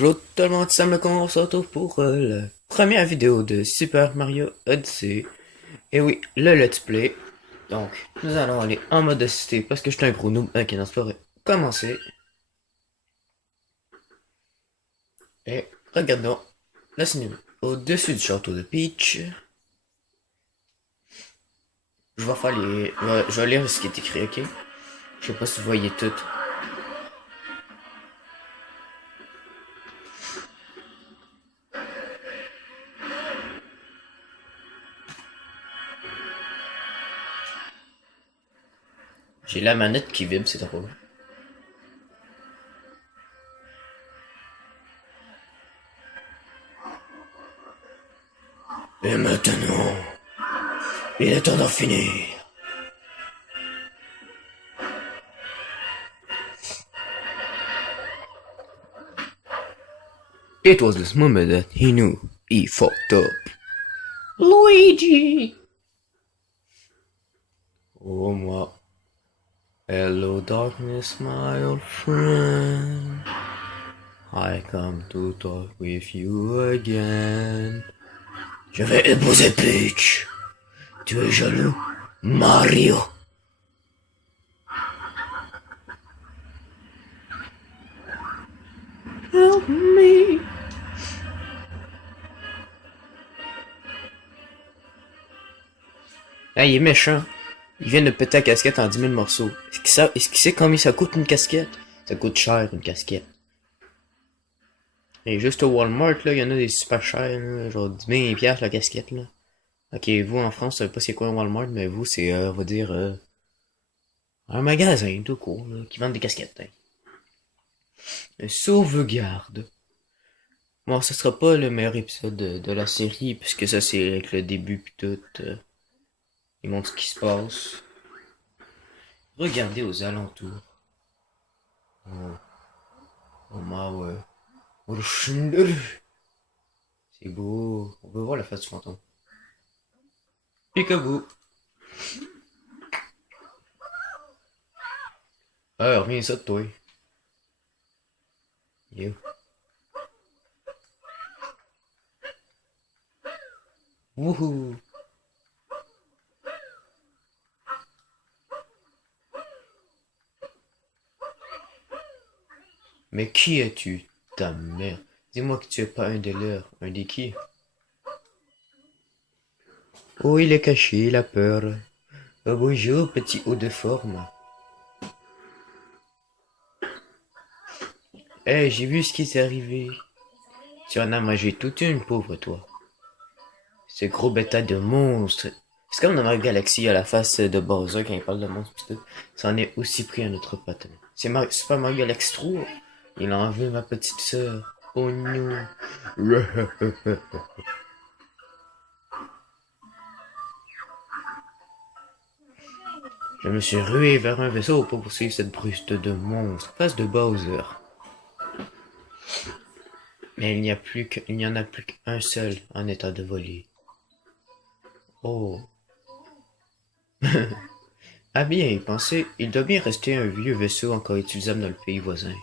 Bonjour tout le monde, Sam le con, on se retrouve pour la première vidéo de Super Mario Odyssey. Et oui, le let's play. Donc, nous allons aller en modesté parce que je suis un gros noob. Ok, non, c'est pas vrai. Commencer. Et regardons la cinéma. Au-dessus du château de Peach. Je vais faire les... je vais lire ce qui est écrit, ok? Je sais pas si vous voyez tout. J'ai la manette qui vibre, c'est drôle. Et maintenant, il est temps d'en finir. It was this moment that he knew he fucked up. Luigi! Oh moi. Hello darkness, my old friend. I come to talk with you again. Je vais épouser Peach. Tu es jaloux, Mario? Help me. Ah, il est méchant. Il vient de péter la casquette en 10 000 morceaux. Est-ce qu'il sait combien ça coûte une casquette? Ça coûte cher une casquette. Et juste au Walmart, là, il y en a des super chers, là, genre 10 000 piastres la casquette, là. Ok, vous en France, vous savez pas c'est quoi un Walmart, mais vous, c'est, on va dire, un magasin, tout court, là, qui vend des casquettes. Hein. Un sauvegarde. Bon, ce sera pas le meilleur épisode de la série, puisque ça, c'est avec le début pis tout. Ils montrent ce qui se passe. Regardez aux alentours. Oh, oh ma ouais. Oh le chandelier. C'est beau. On peut voir la face du fantôme. Peekaboo. Ah, reviens ça de toi. Yo. Wouhou. Mais qui es-tu, ta mère? Dis-moi que tu es pas un des leurs, un des qui? Oh, il est caché, il a peur. Oh, bonjour, petit haut de forme. Eh, j'ai vu ce qui t'est arrivé. Tu en as mangé toute une, pauvre toi. Ce gros bétail de monstre. C'est comme dans Mario Galaxy à la face de Bowser quand il parle de monstre pis tout. Ça en est aussi pris à notre patin. C'est pas Mario Galaxy 3. Il a enlevé ma petite sœur. Oh non. Je me suis rué vers un vaisseau pour poursuivre cette bruste de monstre, face de Bowser. Mais il n'y en a plus qu'un seul en état de voler. Oh. À bien y penser, il doit bien rester un vieux vaisseau encore utilisable dans le pays voisin.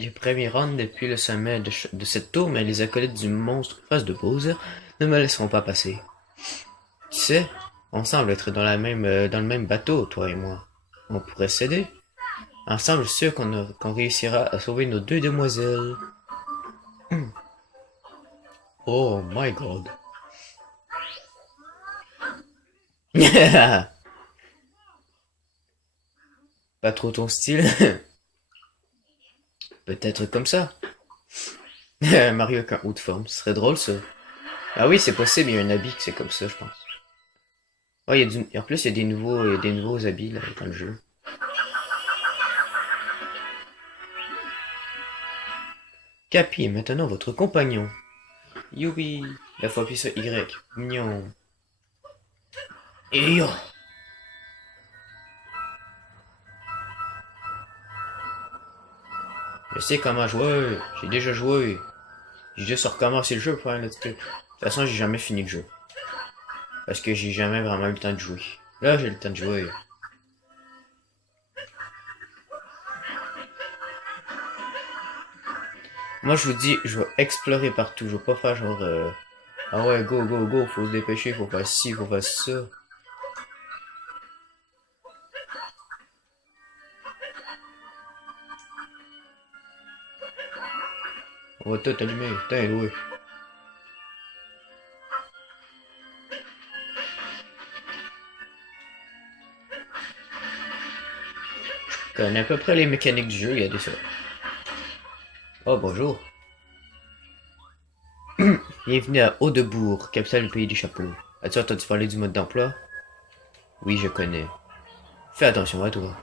Les premiers rendre depuis le sommet de cette tour, mais les acolytes du monstre face de Bowser ne me laisseront pas passer. Tu sais, on semble être dans le même bateau, toi et moi. On pourrait s'aider. Ensemble, sûr qu'on réussira à sauver nos deux demoiselles. Oh my god. Pas trop ton style. Peut-être comme ça. Mario avec un haut de forme, ce serait drôle ça. Ah oui, c'est possible, il y a un habit que c'est comme ça, je pense. Ouais, en plus, il y a des nouveaux habits là, dans le jeu. Capi est maintenant votre compagnon. Youpi, la fois puis sur Y. Mignon. Et yo. Je sais comment jouer, j'ai déjà joué. J'ai juste recommencé le jeu pour faire un let's play. De toute façon, j'ai jamais fini le jeu. Parce que j'ai jamais vraiment eu le temps de jouer. Là, j'ai le temps de jouer. Moi, je vous dis, je vais explorer partout. Je vais pas faire genre... Ah ouais, go, go, go, faut se dépêcher, faut faire ci, faut faire ça. On va tout allumer. Putain, oui. Je connais à peu près les mécaniques du jeu, regardez ça. Oh, bonjour. Bienvenue à Haut-de-Bourg, capitale du pays du chapeau. As-tu entendu parler du mode d'emploi? Oui, je connais. Fais attention à toi.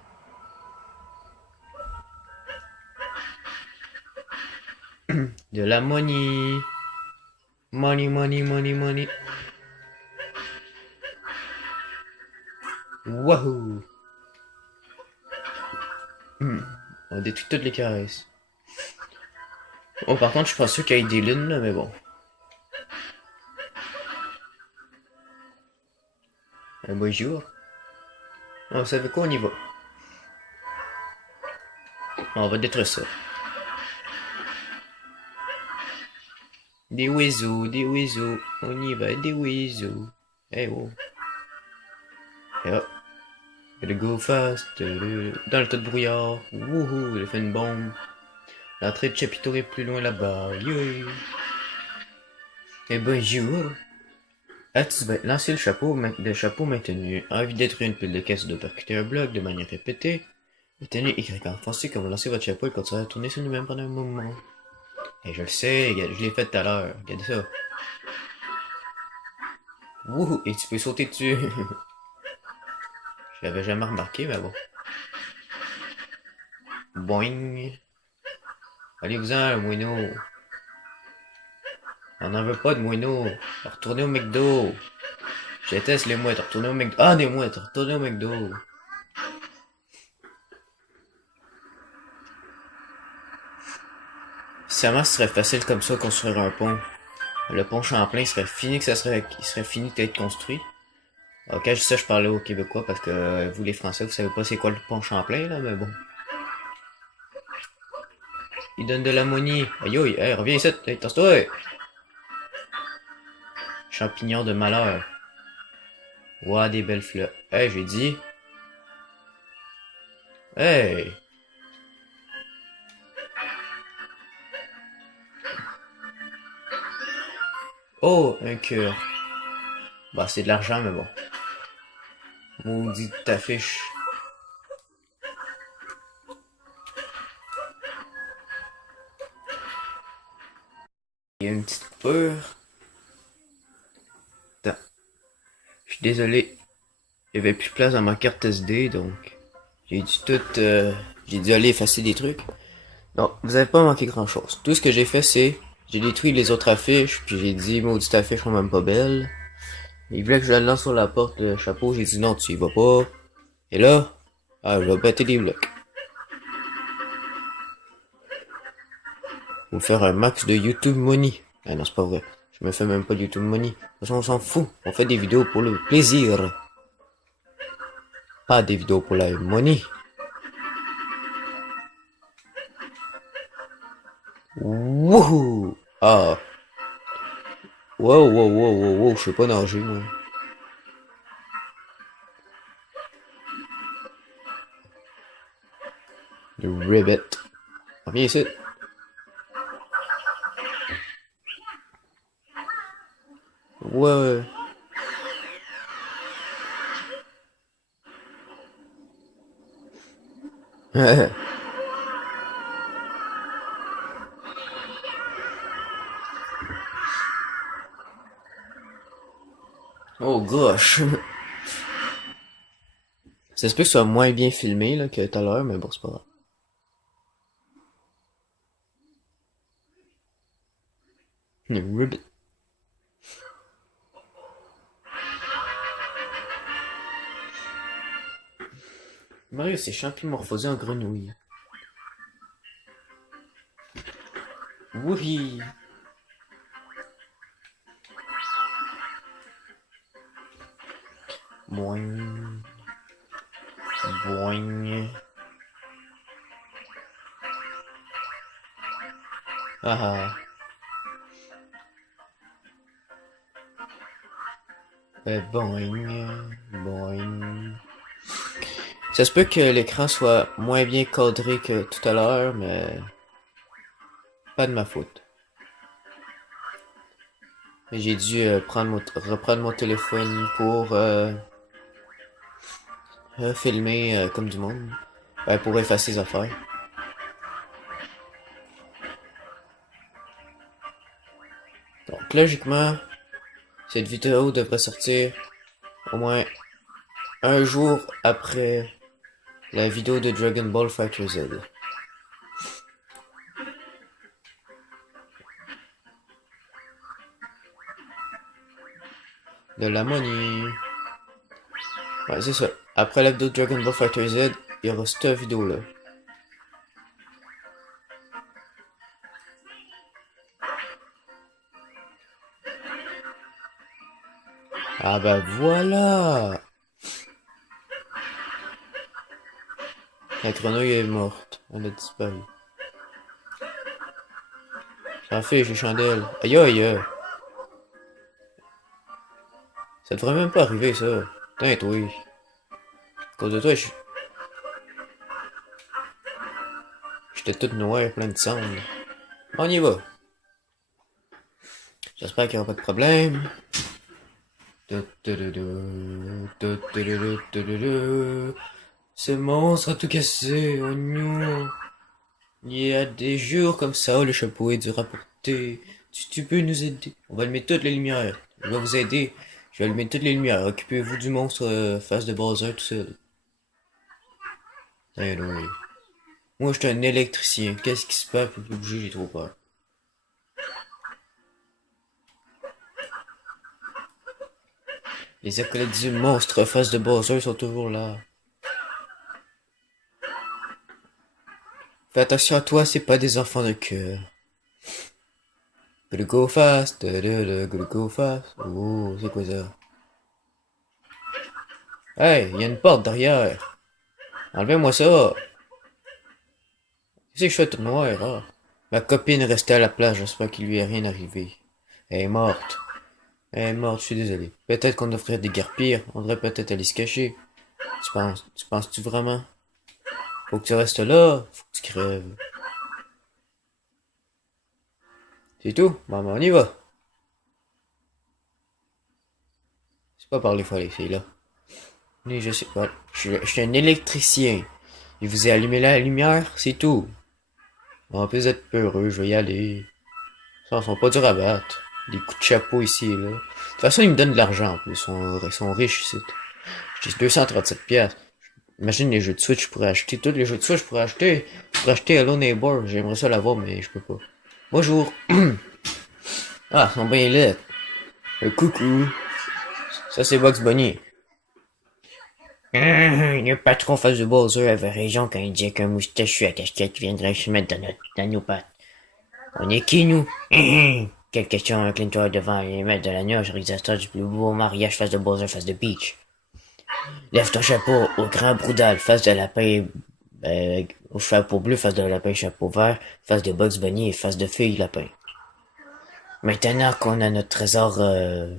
De la money. Money, money, money, money. Wahoo! On détruit toutes les caresses. Oh, par contre, je suis pas sûr qu'il y ait des lunes, là, mais bon. Un bonjour. On savait quoi, on y va. On va détruire ça. Des oiseaux, on y va, des oiseaux. Eh oh. Et hop. Gotta go fast. Dans le tas de brouillard. Wouhou, j'ai fait une bombe. L'entrée de chapiteau est plus loin là-bas. Yoy. Et bonjour. As-tu lancé le chapeau maintenu. Envie de détruire une pile de caisse ou de percuter un bloc de manière répétée. Maintenez Y enfoncé quand vous lancez votre chapeau et continuez à tourner sur lui-même pendant un moment. Et je le sais, je l'ai fait tout à l'heure. Regardez ça. Wouhou, et tu peux sauter dessus. Je l'avais jamais remarqué, mais bon. Boing. Allez-vous-en, le moineau. On n'en veut pas de moineau. Retournez au McDo. Je déteste les mouettes. Retournez au McDo. Ah, des mouettes. Retournez au McDo. Seulement, ce serait facile comme ça construire un pont. Le pont Champlain serait fini il serait fini d'être construit. Ok, je sais, je parlais aux Québécois parce que vous les Français, vous savez pas c'est quoi le pont Champlain là, mais bon. Il donne de la monnaie. Aïe aïe, hey, reviens ici, hey, tasse-toi. Champignon de malheur. Ouah, des belles fleurs. Hey, j'ai dit. Hey. Oh, un cœur. Bah, c'est de l'argent, mais bon. Maudite affiche. Il y a une petite coupure. Attends. Je suis désolé. Il y avait plus de place dans ma carte SD, donc j'ai dû j'ai dû aller effacer des trucs. Non, vous avez pas manqué grand chose. Tout ce que j'ai fait, c'est, j'ai détruit les autres affiches, puis j'ai dit, maudite affiche sont même pas belles. Il voulait que je la lance sur la porte, le chapeau, j'ai dit non, tu y vas pas. Et là, ah, je vais péter des blocs. Faut faire un max de YouTube money. Ah non, c'est pas vrai. Je me fais même pas de YouTube money. De toute façon, on s'en fout. On fait des vidéos pour le plaisir. Pas des vidéos pour la money. Wouhou! Ah. Wow, wow, wow, wow, wow, je sais pas nager, moi. Le ribbit. Reviens ici. Ouais. Oh gosh. Ça se peut que ce soit moins bien filmé là, que tout à l'heure, mais bon, c'est pas grave. Le ribbit. Mario s'est champimorphosé en grenouille. Wouhi! Boing. Boing. Ah ah. Boing. Boing. Ça se peut que l'écran soit moins bien cadré que tout à l'heure, mais pas de ma faute. J'ai dû reprendre mon téléphone pour filmer comme du monde. Pour effacer les affaires. Donc logiquement, cette vidéo devrait sortir au moins un jour après la vidéo de Dragon Ball Fighter Z. De la money. Ouais, c'est ça. Après la vidéo de Dragon Ball Fighter Z, il y aura cette vidéo-là. Ah bah voilà! La grenouille est morte. Elle a disparu. Ça fait, j'ai chandelle. Aïe aïe! Ça devrait même pas arriver ça. Putain, toi. À cause de toi, j'étais toute noire, plein de cendres. On y va. J'espère qu'il n'y aura pas de problème. Ce monstre a tout cassé, oh non. Il y a des jours comme ça, le chapeau est dur à porter. Tu peux nous aider. On va allumer toutes les lumières. Je vais vous aider. Je vais allumer toutes les lumières. Occupez-vous du monstre face de Bowser tout seul. Eh oui. Moi, je suis un électricien. Qu'est-ce qui se passe? Je peux plus bouger, j'ai trop peur. Les acolytes du monstre face de Bowser sont toujours là. Fais attention à toi, c'est pas des enfants de cœur. Gotta go fast, gotta go fast. Oh, c'est quoi ça? Hey, il y a une porte derrière. Enlevez-moi ça. Qu'est-ce que je fais tout noir, ah? Ma copine restait à la plage, j'espère qu'il lui est rien arrivé. Elle est morte. Elle est morte, je suis désolé. Peut-être qu'on devrait déguerpir, on devrait peut-être aller se cacher. Tu penses? Tu penses-tu vraiment? Faut que tu restes là, faut que tu crèves. C'est tout? Bon, ben, on y va. C'est pas par les fois les filles, là. Mais je sais pas. Je suis un électricien. Il vous ai allumé la lumière, c'est tout. En plus d'être peureux, je vais y aller. Ça, ils sont pas durs à battre. Des coups de chapeau ici et là. De toute façon, ils me donnent de l'argent en plus. Ils sont riches ici. J'ai 237 piastres. Imagine les jeux de Switch, je pourrais acheter. Tous les jeux de Switch, je pourrais acheter. Je pourrais acheter Hello Neighbor. J'aimerais ça l'avoir, mais je peux pas. Bonjour. Ah, ils sont bien laids. Coucou. Ça, c'est Bugs Bunny. Le patron face de Bowser avait raison quand il disait qu'un moustachu à casquette viendrait se mettre dans nos pattes. On est qui, nous? Quelle question, incline-toi devant les maîtres de la nuage, réalisateur du plus beau mariage face de Bowser, face de Peach. Lève ton chapeau au grand Broudal, face de lapin, au chapeau bleu, face de lapin, chapeau vert, face de Bugs Bunny et face de fille lapin. Maintenant qu'on a notre trésor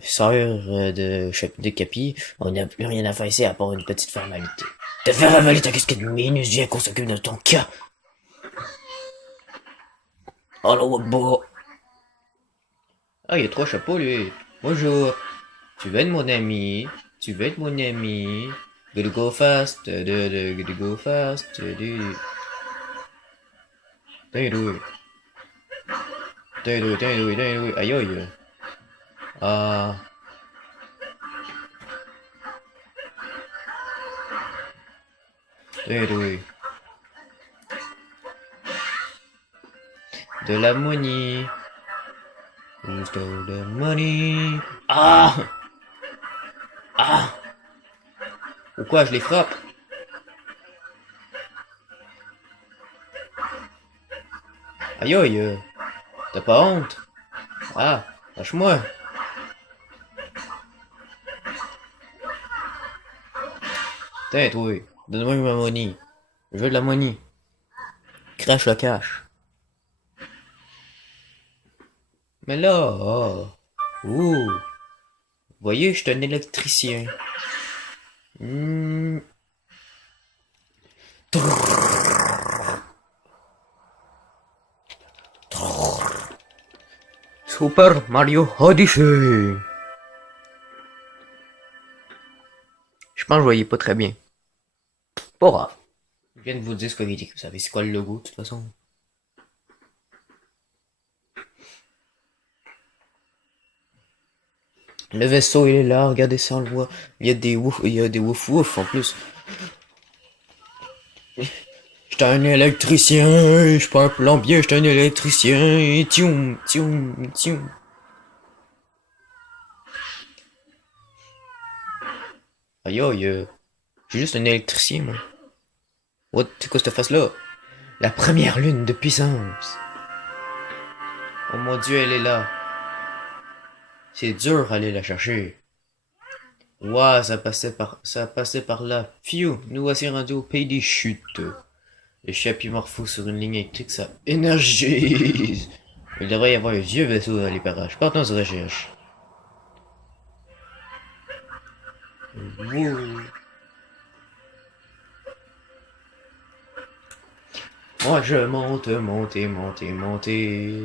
sœur de Capi, on n'a plus rien à faire ici à part une petite formalité. Te faire avaler ta casquette minus, viens qu'on s'occupe de ton cas. Alors, bon. Ah, il y a 3 chapeaux, lui. Bonjour. Tu veux être mon ami? Tu veux être mon ami? Gotta go fast. Gotta go fast. Aïe aïe. Ah. De la money. Who stole the money? Ah! Ah! Pourquoi je les frappe? Aïe aïe. T'as pas honte? Ah, lâche-moi. Tiens, toi, donne-moi ma money. Je veux de la money. Crache le cash. Mais là, ouh, voyez, je suis un électricien. Hmm. Super Mario Odyssey. Je pense que je voyais pas très bien. Pas grave. Je viens de vous dire ce qu'il dit. Vous savez c'est quoi le logo de toute façon. Le vaisseau il est là, regardez ça, on le voit. Il y a des wouf wouf en plus. J'étais un électricien, je suis pas un plombier, j'étais un électricien, et tioum, tioum, tioum. Aïe aïe, je suis juste un électricien moi. What, c'est quoi cette face-là? La première lune de puissance. Oh mon dieu, elle est là. C'est dur d'aller la chercher. Ouah, ça passait par là. Phew, nous voici rendus au pays des chutes. Le chapitre morpho sur une ligne électrique, ça énergise. Il devrait y avoir un vieux vaisseau dans les parages. Partons de recherche. Wow. Moi je monte, monter, monter, monter.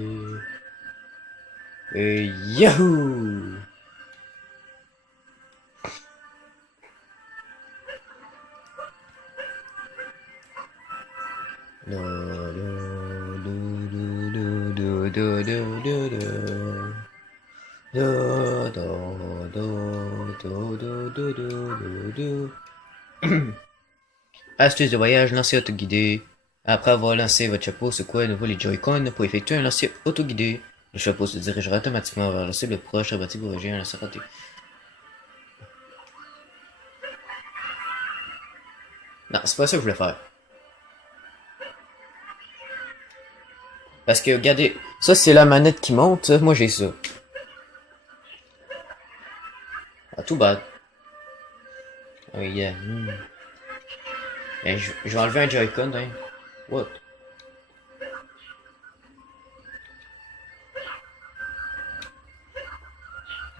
Et yahoo! Astuce de voyage, lancer autoguidé. Après avoir lancé votre chapeau, secouez à nouveau les Joy-Con pour effectuer un lancer autoguidé. Le chapeau se dirigera automatiquement vers la cible proche abattu pour réagir à un lancer raté. Non, c'est pas ça que je voulais faire. Parce que, regardez, ça c'est la manette qui monte, moi j'ai ça. Ah, tout bad. Oh yeah. Mais je vais enlever un Joy-Con, hein. What?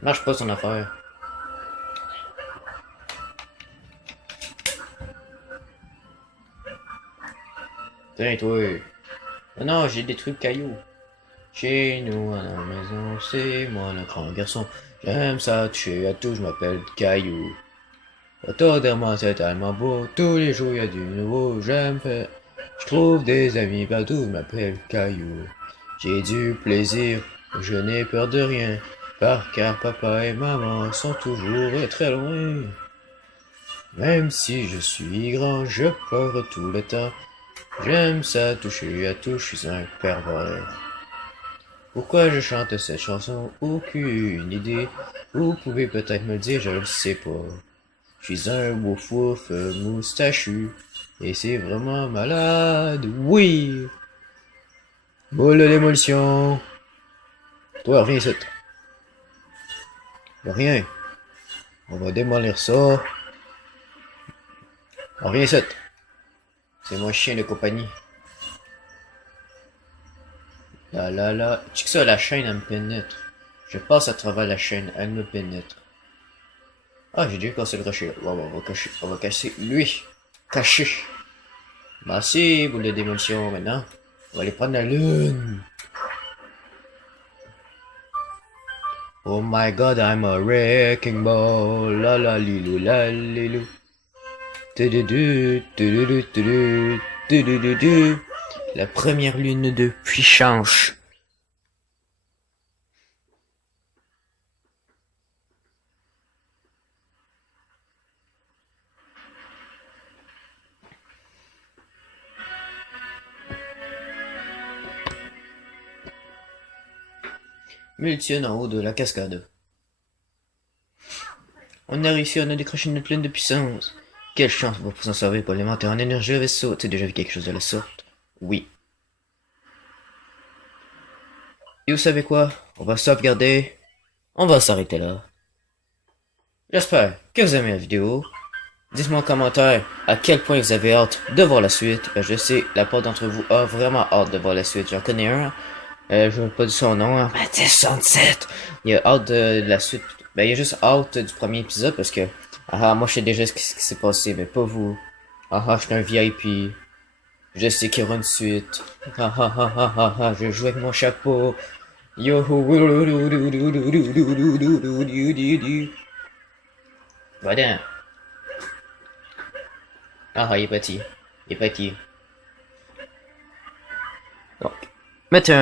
Marche pas son affaire. Tiens, toi. Oh non, j'ai détruit le caillou. Chez nous, à la maison, c'est moi le grand garçon. J'aime ça toucher à tout, je m'appelle Caillou. Autour de moi, c'est tellement beau. Tous les jours, il y a du nouveau. J'aime faire. Je trouve des amis partout, je m'appelle Caillou. J'ai du plaisir, je n'ai peur de rien. Car papa et maman sont toujours très loin. Même si je suis grand, je pleure tout le temps. J'aime ça toucher à tout, je suis un pervers. Pourquoi je chante cette chanson? Aucune idée. Vous pouvez peut-être me le dire, je le sais pas. Je suis un wouf wouf moustachu. Et c'est vraiment malade. Oui! Boule de démolition. Toi, reviens ici. Y'a rien. On va démolir ça. Reviens ici. C'est mon chien de compagnie. Là. Tu sais que ça, la chaîne, elle me pénètre. Je passe à travers la chaîne, elle me pénètre. Ah, j'ai déjà cassé le rocher là. Bon, on va casser lui. Caché. Merci, boule de démolition maintenant. On va aller prendre la lune. Oh my god, I'm a wrecking ball. La la lilou la lilou. La première lune de puissance. Multienne en haut de la cascade. On a réussi, on a décroché une lune de puissance. Quelle chance pour s'en servir pour alimenter en énergie le vaisseau. Tu as déjà vu quelque chose de la sorte? Oui. Et vous savez quoi? On va sauvegarder. On va s'arrêter là. J'espère que vous aimez la vidéo. Dites-moi en commentaire à quel point vous avez hâte de voir la suite. Je sais, la part d'entre vous a vraiment hâte de voir la suite. J'en connais un. Je veux pas dire son nom, hein. Mathis 67! Il a hâte de la suite. Ben, il a juste hâte du premier épisode parce que, moi je sais déjà ce qui s'est passé, mais pas vous. Je suis un VIP. Je sais qu'il y aura une suite. Je joue avec mon chapeau. Yo. Voilà. Il est petit. Il est petit. Donc, mettez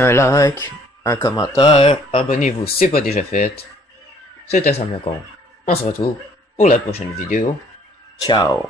un like, un commentaire, abonnez-vous si c'est pas déjà fait. C'était Sam Lecomte. On se retrouve pour la prochaine vidéo. Ciao.